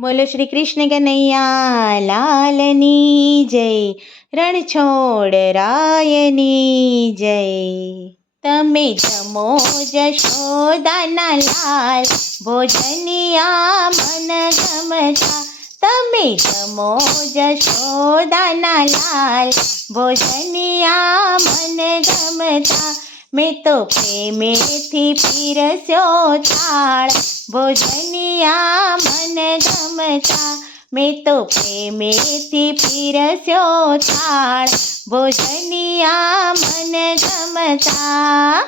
બોલો શ્રી કૃષ્ણ કનૈયા લાલની જય, રણછોડ રાયની જય. તમે જમો જશોદાના લાલ, ભોજનિયા મન ગમતા. તમે જમો જશોદાના લાલ, ભોજનિયા મન ગમતા. મેં તો પ્રેમેથી પીરસ્યો થાળ, ભોજનિયા મન ગમતા. મેં તો પ્રેમેથી પીરસ્યો થાળ, ભોજનિયા મન ગમતા.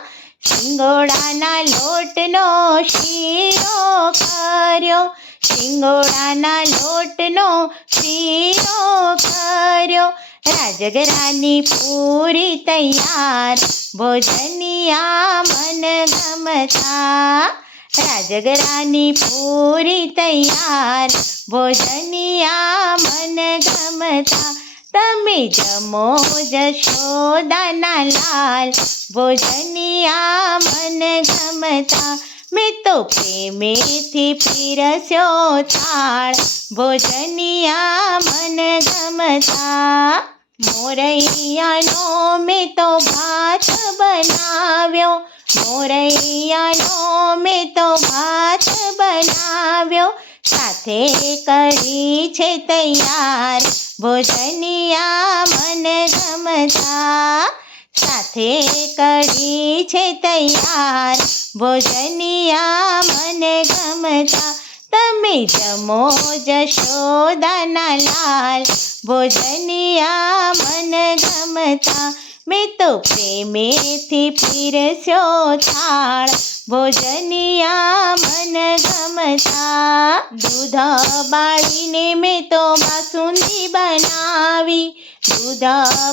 શિંગોડાના લોટનો શીરો કર્યો, શિંગોડાના લોટનો શીરો કર્યો. રાજગરાની પૂરી તૈયાર, ભોજનિયા મન ગમતા. રાજગરાની પૂરી તૈયાર, ભોજનિયા મન ગમતા. તમે જમો જશોદાના લાલ, ભોજનિયા મન ગમતા. મેં તો પ્રેમેથી પીરસ્યો થાળ, ભોજનિયા મન ગમતા. મોરૈયાનો મેં તો ભાત બનાવ્યો, મોરૈયાનો મેં તો ભાત બનાવ્યો. સાથે કઢી છે તૈયાર, ભોજનિયા મન ગમતા. સાથે કઢી છે તૈયાર, ભોજનિયા મન ગમતા. તમે જમો જશોદાના લાલ, ભોજનિયા મન ગમતા. મેં તો પ્રેમેથી પીરસ્યો થાળ, ભોજનિયા મન ગમતા. દૂધ બાળીને મેં તો બાસુંદી બનાવી, દૂધ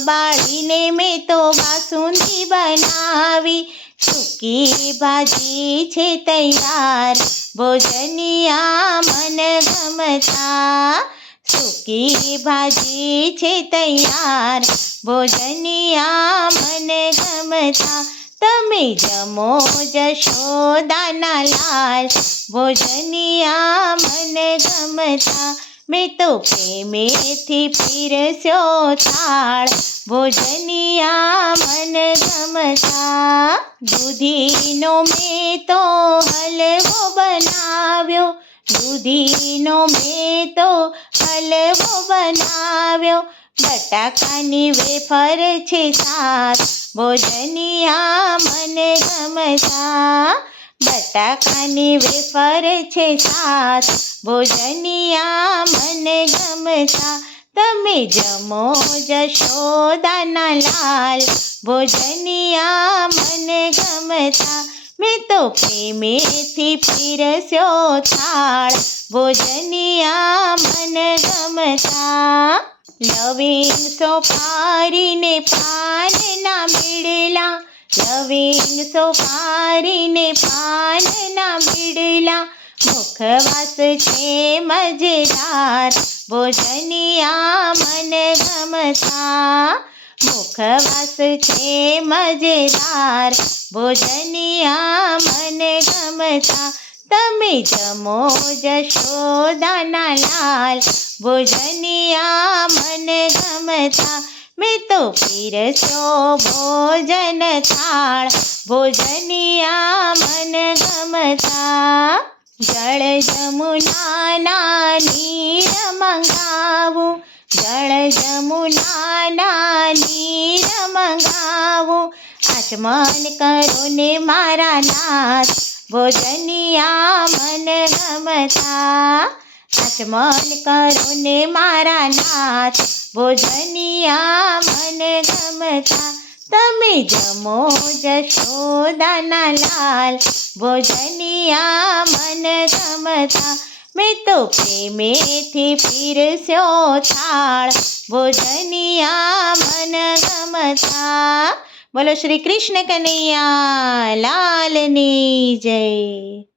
બાળીને મેં તો બાસુંદી બનાવી. સૂકી ભાજી છે તૈયાર, ભોજનિયા મન ગમતા. સૂકી ભાજી છે તૈયાર, ભોજનિયા મન ગમતા. તમે જમો જશોદાના લાલ, ભોજનિયા મન ગમતા. મેં તો પ્રેમેથી પીરસ્યો થાળ, ભોજનિયા મન ગમતા. દૂધીનો મેં તો હલવો બનાવ્યો, દૂધીનો મેં તો હલવો બનાવ્યો. બટાકાની વેફર છે સાત, ભોજનિયા મન ગમતા. બટાકાની વેફર છે સાત, ભોજનિયા મન ગમતા. તમે જમો જશોદાના લાલ, ભોજનિયા મન ગમતા. મેં તો પ્રેમેથી પીરસ્યો થાળ, ભોજનિયા મન ગમતા. લવિંગ સોપારીને પાનના બીડલા, લવિંગ સોપારીને પાનના બીડલા. મુખવાસ છે મજેદાર, ભોજનિયા મન ગમતા. મુખવાસ છે મજેદાર, ભોજનિયા મન ગમતા. તમે જમો જશોદાના લાલ, ભોજનિયા મન ગમતા. મેં તો પીરસ્યો ભોજન થાળ, ભોજનિયા મન ગમતા. જળ જમુનાના નીર મંગાવું, જળ જમુનાના નીર મંગાવું. આચમન કરો ને મારા નાથ, ભોજનિયા મન ગમતા. આચમન કરો ને મારા નાથ, ભોજનિયા મન ગમતા. તમે જમો જશોદાના લાલ, ભોજનિયા મન ગમતા. મેં તો પ્રેમેથી પીરસ્યો થાળ, ભોજનિયા મન ગમતા. બોલો શ્રી કૃષ્ણ કનૈયા લાલની જય.